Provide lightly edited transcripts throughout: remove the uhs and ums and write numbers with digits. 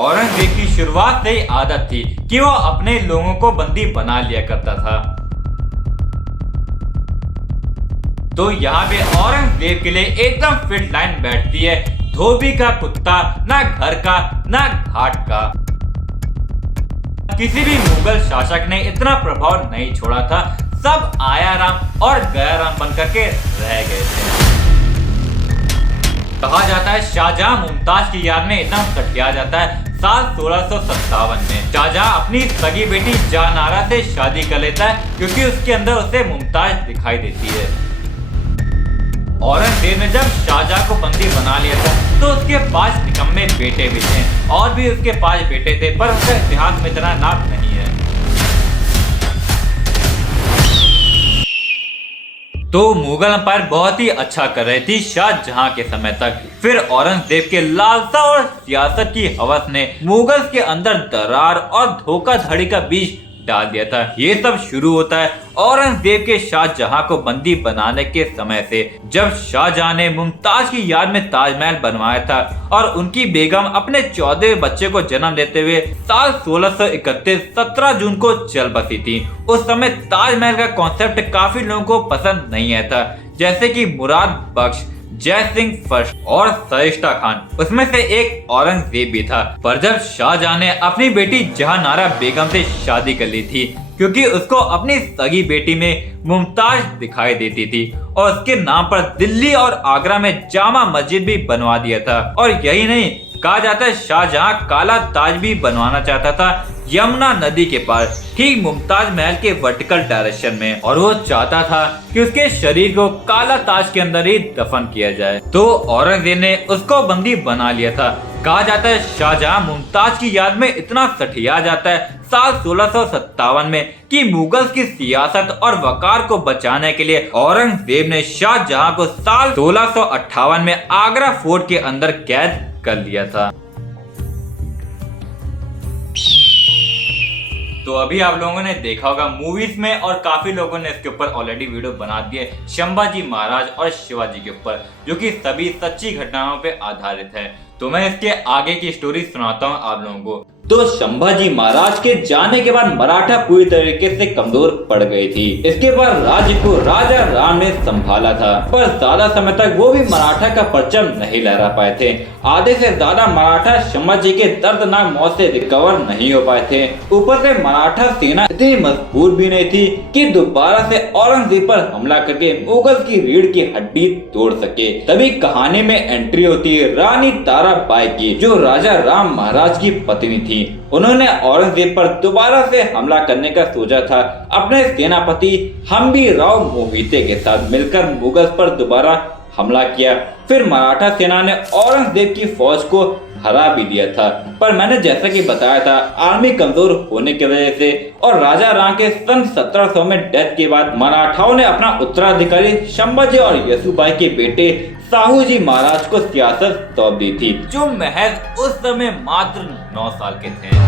औरंगजेब की शुरुआत से ही आदत थी कि वो अपने लोगों को बंदी बना लिया करता था। तो यहाँ पे औरंगजेब के लिए एकदम फिट लाइन बैठती है, धोबी का कुत्ता ना घर का ना घाट का। किसी भी मुगल शासक ने इतना प्रभाव नहीं छोड़ा था, सब आया राम और गया राम बनकर के रह गए थे। कहा जाता है शाहजहां मुमताज की याद में एकदम सठिया जाता है साल 1657 में। शाहजहां अपनी सगी बेटी जहानारा से शादी कर लेता है क्योंकि उसके अंदर उसे मुमताज दिखाई देती है। औरंगजेब ने जब शाहजहां को बंदी बना लिया था तो उसके 5 निकम्मे बेटे भी थे, और भी उसके 5 बेटे थे, पर उसका इतिहास में इतना नाम नहीं है। तो मुगल अंपायर बहुत ही अच्छा कर रही थी शाहजहां के समय तक। फिर औरंगजेब के लालसा और सियासत की हवस ने मुगल के अंदर दरार और धोखाधड़ी का बीज डाल दिया था। ये सब शुरू होता है औरंगजेब के शाहजहां को बंदी बनाने के समय से, जब शाहजहां ने मुमताज की याद में ताजमहल बनवाया था और उनकी बेगम अपने 14वें बच्चे को जन्म देते हुए साल 1631 17 जून को चल बसी थी। उस समय ताजमहल का कॉन्सेप्ट काफी लोगों को पसंद नहीं आया था, जैसे कि मुराद बख्श, जय सिंह फर्स्ट और सरिश्ता खान, उसमें से एक औरंगजेब भी था। पर जब शाहजहां ने अपनी बेटी जहानारा बेगम से शादी कर ली थी, क्योंकि उसको अपनी सगी बेटी में मुमताज दिखाई देती थी, और उसके नाम पर दिल्ली और आगरा में जामा मस्जिद भी बनवा दिया था। और यही नहीं, कहा जाता है शाहजहां काला ताज भी बनवाना चाहता था यमुना नदी के पास, ठीक मुमताज महल के वर्टिकल डायरेक्शन में, और वो चाहता था कि उसके शरीर को काला ताज के अंदर ही दफन किया जाए। तो औरंगजेब ने उसको बंदी बना लिया था। कहा जाता है शाहजहां मुमताज की याद में इतना सठिया जाता है साल 1657 में कि मुगल की सियासत और वकार को बचाने के लिए औरंगजेब ने शाहजहां को साल 1658 में आगरा फोर्ट के अंदर कैद कर लिया था। तो अभी आप लोगों ने देखा होगा मूवीज में, और काफी लोगों ने इसके ऊपर ऑलरेडी वीडियो बना दिए संभाजी महाराज और शिवाजी के ऊपर, जो कि सभी सच्ची घटनाओं पे आधारित है। तो मैं इसके आगे की स्टोरी सुनाता हूँ आप लोगों को। तो संभाजी महाराज के जाने के बाद मराठा पूरी तरीके से कमजोर पड़ गई थी। इसके बाद राज्य को राजा राम ने संभाला था, पर ज्यादा समय तक वो भी मराठा का परचम नहीं लहरा पाए थे। आधे से ज्यादा मराठा संभाजी के दर्दनाक मौत से रिकवर नहीं हो पाए थे। ऊपर से मराठा सेना इतनी मजबूत भी नहीं थी कि दोबारा से औरंगजेब पर हमला करके मुगल की रीढ़ की हड्डी तोड़ सके। तभी कहानी में एंट्री होती है रानी ताराबाई की, जो राजा राम महाराज की पत्नी थी। उन्होंने औरंगजेब पर दोबारा से हमला करने का सोचा था। अपने सेनापति हम्बी राव मोहिते के साथ मिलकर मुगल पर दोबारा हमला किया। फिर मराठा सेना ने औरंगजेब की फौज को हरा भी दिया था, पर मैंने जैसा कि बताया था आर्मी कमजोर होने की वजह से और राजा राम के सन 1700 में डेथ के बाद मराठाओं ने अपना उत्तराधिकारी संभाजी और यसुबाई के बेटे साहूजी महाराज को सियासत सौंप दी थी, जो महज उस समय मात्र 9 साल के थे।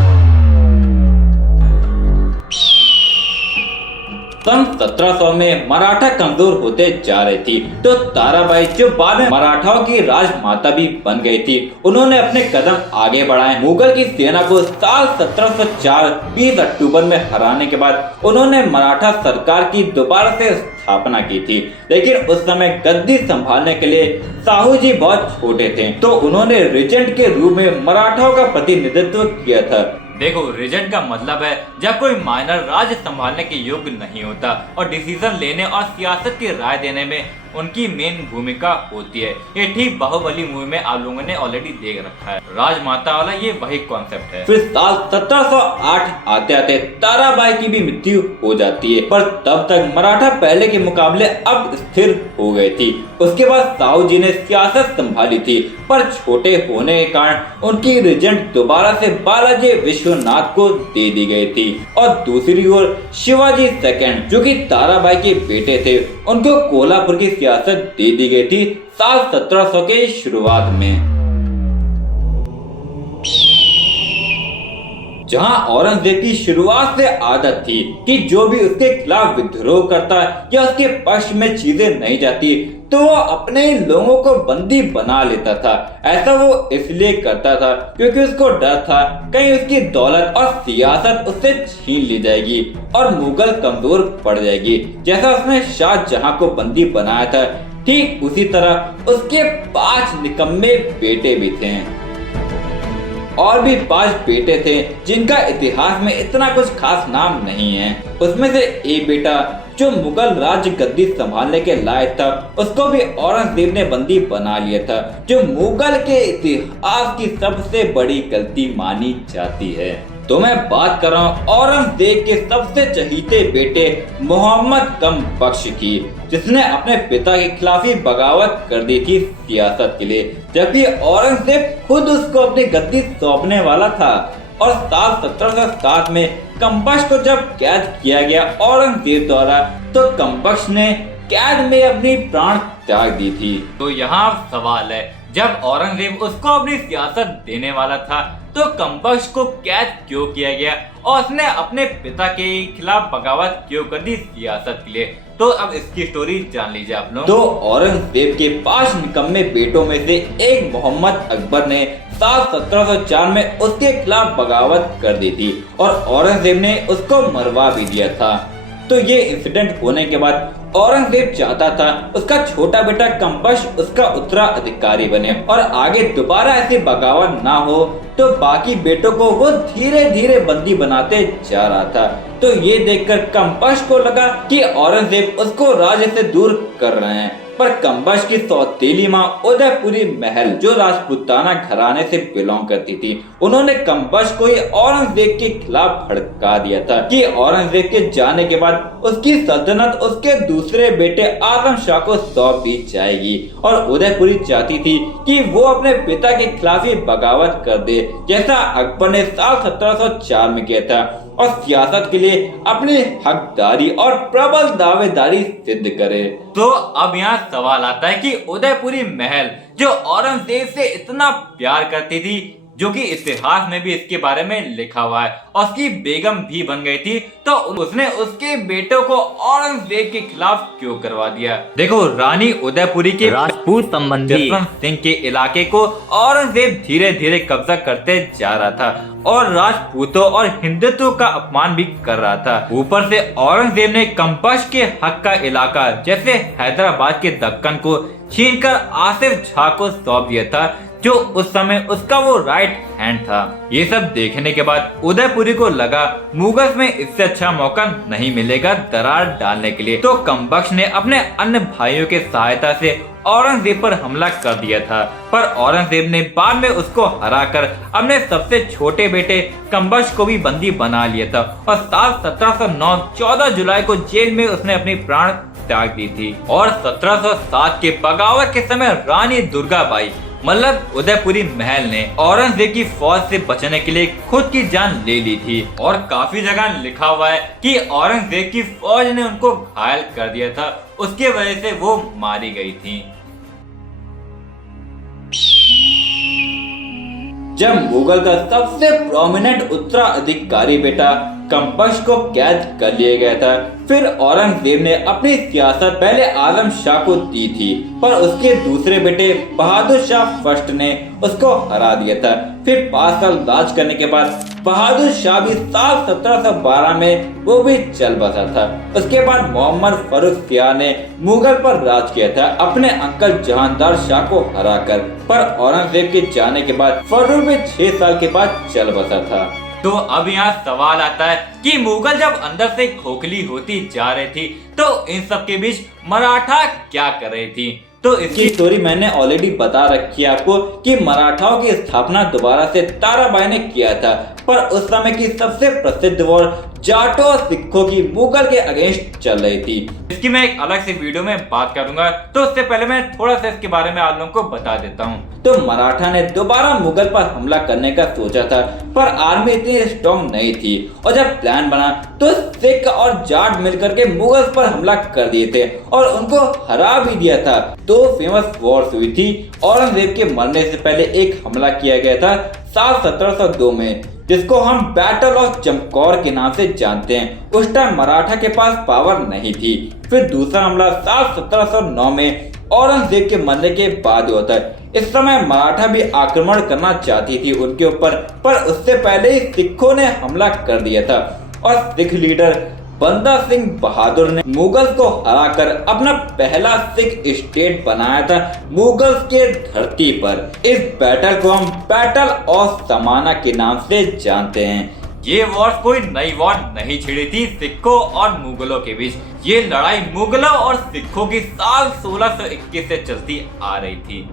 सन 1700 में मराठा कमजोर होते जा रही थी, तो ताराबाई जो बाद में मराठाओं की राजमाता भी बन गई थी, उन्होंने अपने कदम आगे बढ़ाए। मुगल की सेना को साल 1704 20 अक्टूबर में हराने के बाद उन्होंने मराठा सरकार की दोबारा से स्थापना की थी। लेकिन उस समय गद्दी संभालने के लिए साहूजी बहुत छोटे थे, तो उन्होंने रिजेंट के रूप में मराठाओं का प्रतिनिधित्व किया था। देखो, रिजेंट का मतलब है जब कोई माइनर राज्य संभालने के योग्य नहीं होता और डिसीजन लेने और सियासत की राय देने में उनकी मेन भूमिका होती है। ये ठीक बाहुबली मूवी में आप लोगों ने ऑलरेडी देख रखा है, राजमाता वाला ये वही कॉन्सेप्ट है। फिर साल 1708 आते आते ताराबाई की भी मृत्यु हो जाती है, पर तब तक मराठा पहले के मुकाबले अब स्थिर हो गए थी। उसके बाद साहूजी ने सियासत संभाली थी, पर छोटे होने के कारण उनकी रिजेंट दोबारा से बालाजी विश्वनाथ को दे दी गई थी। और दूसरी ओर शिवाजी सेकंड, जो कि ताराबाई के बेटे थे, उनको कोल्हापुर की सियासत दे दी गई थी साल 1700 के शुरुआत में। जहां औरंगजेब की शुरुआत से आदत थी कि जो भी उसके खिलाफ विद्रोह करता या उसके पक्ष में चीजें नहीं जाती तो वो अपने लोगों को बंदी बना लेता था। ऐसा वो इसलिए करता था क्योंकि उसको डर था कहीं उसकी दौलत और सियासत उससे छीन ली जाएगी और मुगल कमजोर पड़ जाएगी। जैसा उसने शाहजहां को बंदी बनाया था, ठीक उसी तरह उसके 5 निकम्मे बेटे भी थे और भी 5 बेटे थे जिनका इतिहास में इतना कुछ खास नाम नहीं है। उसमें से एक बेटा जो मुगल राज्य गद्दी संभालने के लायक था, उसको भी औरंगजेब ने बंदी बना लिया था, जो मुगल के इतिहास की सबसे बड़ी गलती मानी जाती है। तो मैं बात कर रहा हूँ औरंगजेब के सबसे चहीते बेटे मोहम्मद कम बख्श की, जिसने अपने पिता के खिलाफ ही बगावत कर दी थी सियासत के लिए, जबकि औरंगजेब खुद उसको अपनी गद्दी सौंपने वाला था। और साल 1707 में कम्बख्श को जब कैद किया गया औरंगजेब द्वारा, तो कम्बख्श ने कैद में अपनी प्राण त्याग दी थी। तो यहाँ सवाल है, जब औरंगजेब उसको अपनी सियासत देने वाला था तो कम्बख्श को कैद क्यों किया गया और उसने अपने पिता के खिलाफ बगावत क्यों कर दी सियासत के लिए? तो अब इसकी स्टोरी जान लीजिए आप लोग। तो औरंगजेब के 5 निकम्मे बेटों में से एक मोहम्मद अकबर ने साल 1704 में उसके खिलाफ बगावत कर दी थी और औरंगजेब ने उसको मरवा भी दिया था। तो ये इंसिडेंट होने के बाद औरंगजेब चाहता था उसका छोटा बेटा कम्बख्श उसका उत्तराधिकारी बने और आगे दोबारा ऐसी बगावत ना हो, तो बाकी बेटों को वो धीरे धीरे बंदी बनाते जा रहा था। तो ये देखकर कम्बख्श को लगा कि औरंगजेब उसको राज्य से दूर कर रहे हैं, पर कम्बख्श की सौतेली माँ उदयपुरी महल जो राजपूताना घराने से बिलोंग करती थी, उन्होंने कम्बख्श को ही औरंगजेब के खिलाफ भड़का दिया था कि औरंगजेब के जाने के बाद उसकी सल्तनत उसके दूसरे बेटे आजम शाह को सौंप दी जाएगी। और उदयपुरी चाहती थी कि वो अपने पिता के खिलाफ ही बगावत कर दे, जैसा अकबर ने साल 1704 में किया था, और सियासत के लिए अपनी हकदारी और प्रबल दावेदारी सिद्ध करे। तो अब यहाँ सवाल आता है कि उदयपुरी महल जो औरंगजेब से इतना प्यार करती थी, जो कि इतिहास में भी इसके बारे में लिखा हुआ है, और उसकी बेगम भी बन गई थी, तो उसने उसके बेटों को औरंगजेब के खिलाफ क्यों करवा दिया? देखो, रानी उदयपुरी के राजपूत संबंधी जसवंत सिंह के इलाके को औरंगजेब धीरे धीरे कब्जा करते जा रहा था और राजपूतों और हिंदुत्व का अपमान भी कर रहा था। ऊपर से औरंगजेब ने कम्बख्श के हक का इलाका जैसे हैदराबाद के दक्कन को छीनकर आसिफ झा को सौंप दिया था, जो उस समय उसका वो राइट हैंड था। ये सब देखने के बाद उदयपुरी को लगा मुगल में इससे अच्छा मौका नहीं मिलेगा दरार डालने के लिए, तो कम्बख्श ने अपने अन्य भाइयों के सहायता से औरंगजेब पर हमला कर दिया था। पर औरंगजेब ने बाद में उसको हराकर अपने सबसे छोटे बेटे कम्बख्श को भी बंदी बना लिया था और साल 1709 14 जुलाई को जेल में उसने अपनी प्राण त्याग दी थी। और 1707 के बगावत के समय रानी दुर्गाबाई मतलब उदयपुरी महल ने औरंगजेब की फौज से बचने के लिए खुद की जान ले ली थी, और काफी जगह लिखा हुआ है कि औरंगजेब की फौज ने उनको घायल कर दिया था, उसके वजह से वो मारी गई थी। जब मुगल का सबसे प्रोमिनेंट उत्तराधिकारी बेटा कम्बख्श को कैद कर लिया गया था, फिर औरंगजेब ने अपनी सियासत पहले आजम शाह को दी थी, पर उसके दूसरे बेटे बहादुर शाह फर्स्ट ने उसको हरा दिया था। फिर 5 साल राज करने के बाद बहादुर शाह भी साल 1712 में वो भी चल बसा था। उसके बाद मोहम्मद फर्रुखसियार ने मुगल पर राज किया था अपने अंकल जहांदार शाह को हराकर, पर औरंगजेब के जाने के बाद फर्रुख भी 6 साल के बाद चल बसा था। तो अब यहाँ सवाल आता है कि मुगल जब अंदर से खोखली होती जा रही थी, तो इन सब के बीच मराठा क्या कर रही थी? तो इसकी स्टोरी मैंने ऑलरेडी बता रखी है आपको कि मराठाओं की स्थापना दोबारा से ताराबाई ने किया था, पर उस समय की सबसे प्रसिद्ध वॉर जाटों और सिखों की मुगल के अगेंस्ट चल रही थी। इसकी मैं एक अलग से वीडियो में बात करूंगा, तो उससे पहले मैं थोड़ा सा इसके बारे में आप लोगों को बता देता हूँ। तो मराठा ने दोबारा मुगल पर हमला करने का सोचा था, पर आर्मी इतनी स्ट्रॉन्ग नहीं थी, और जब प्लान बना तो सिख और जाट मिलकर के मुगल पर हमला कर दिए थे और उनको हरा भी दिया था। तो फेमस वॉर्स हुई थी। औरंगजेब के मरने से पहले एक हमला किया गया था साल 1702 में, जिसको हम बैटल ऑफ चमकौर के नाम से जानते हैं। उस टाइम मराठा के पास पावर नहीं थी। फिर दूसरा हमला साल 1709 में औरंगजेब के मरने के बाद होता है। इस समय मराठा भी आक्रमण करना चाहती थी उनके ऊपर, पर उससे पहले ही सिखों ने हमला कर दिया था और सिख लीडर बंदा सिंह बहादुर ने मुगल्स को हराकर अपना पहला सिख स्टेट बनाया था मुगल्स के धरती पर। इस बैटल को हम बैटल ऑफ समाना के नाम से जानते हैं। ये वॉर कोई नई वॉर नहीं छिड़ी थी सिखों और मुगलों के बीच। ये लड़ाई मुगलों और सिखों की साल 1621 से चलती आ रही थी।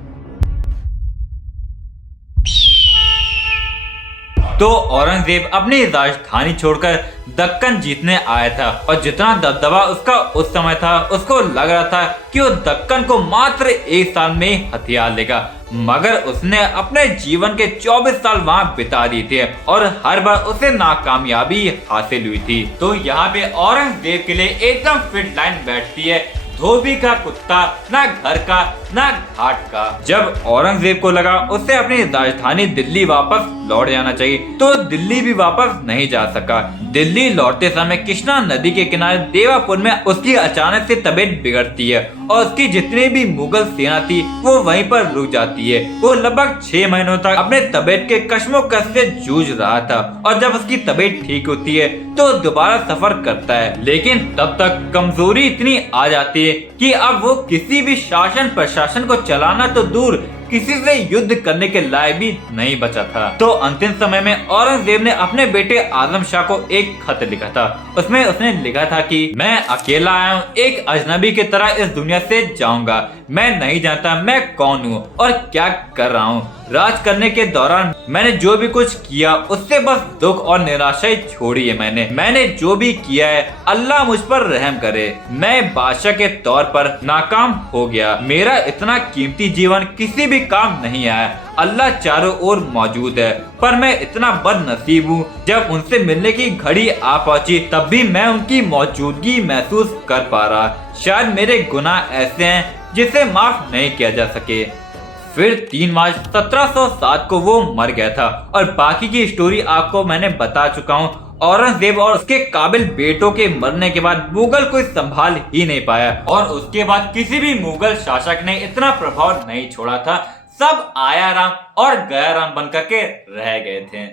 तो औरंगजेब अपनी राजधानी छोड़कर दक्कन जीतने आया था और जितना दबदबा उसका उस समय था, उसको लग रहा था कि वो दक्कन को मात्र 1 साल में हथिया लेगा। मगर उसने अपने जीवन के 24 साल वहां बिता दिए थे और हर बार उसे नाकामयाबी हासिल हुई थी। तो यहाँ पे औरंगजेब के लिए एकदम फिट लाइन बैठती है, धोबी का कुत्ता, ना घर का ना घाट का। जब औरंगजेब को लगा उससे अपनी राजधानी दिल्ली वापस लौट जाना चाहिए, तो दिल्ली भी वापस नहीं जा सका। दिल्ली लौटते समय कृष्णा नदी के किनारे देवापुर में उसकी अचानक से तबीयत बिगड़ती है और उसकी जितनी भी मुगल सेना थी वो वहीं पर रुक जाती है। वो लगभग 6 महीनों तक अपने तबीयत के कश्मोकश से जूझ रहा था और जब उसकी तबीयत ठीक होती है तो दोबारा सफर करता है, लेकिन तब तक कमजोरी इतनी आ जाती है कि अब वो किसी भी शासन प्रशासन को चलाना तो दूर किसी से युद्ध करने के लायक भी नहीं बचा था। तो अंतिम समय में औरंगजेब ने अपने बेटे आजम शाह को एक खत लिखा था। उसमें उसने लिखा था कि मैं अकेला आया हूँ, एक अजनबी की तरह इस दुनिया से जाऊंगा। मैं नहीं जानता मैं कौन हूँ और क्या कर रहा हूँ। राज करने के दौरान मैंने जो भी कुछ किया उससे बस दुख और निराशा ही छोड़ी है। मैंने जो भी किया है अल्लाह मुझ पर रहम करे। मैं बादशाह के तौर पर नाकाम हो गया। मेरा इतना कीमती जीवन किसी भी काम नहीं आया। अल्लाह चारों ओर मौजूद है, पर मैं इतना बदनसीब हूँ, जब उनसे मिलने की घड़ी आ पहुंची तब भी मैं उनकी मौजूदगी महसूस कर पा रहा। शायद मेरे गुनाह ऐसे हैं जिसे माफ नहीं किया जा सके। फिर 3 मार्च 1707 को वो मर गया था और बाकी की स्टोरी आपको मैंने बता चुका हूँ। औरंगजेब और उसके काबिल बेटों के मरने के बाद मुगल कोई संभाल ही नहीं पाया और उसके बाद किसी भी मुगल शासक ने इतना प्रभाव नहीं छोड़ा था। सब आया राम और गया राम बनकर के रह गए थे।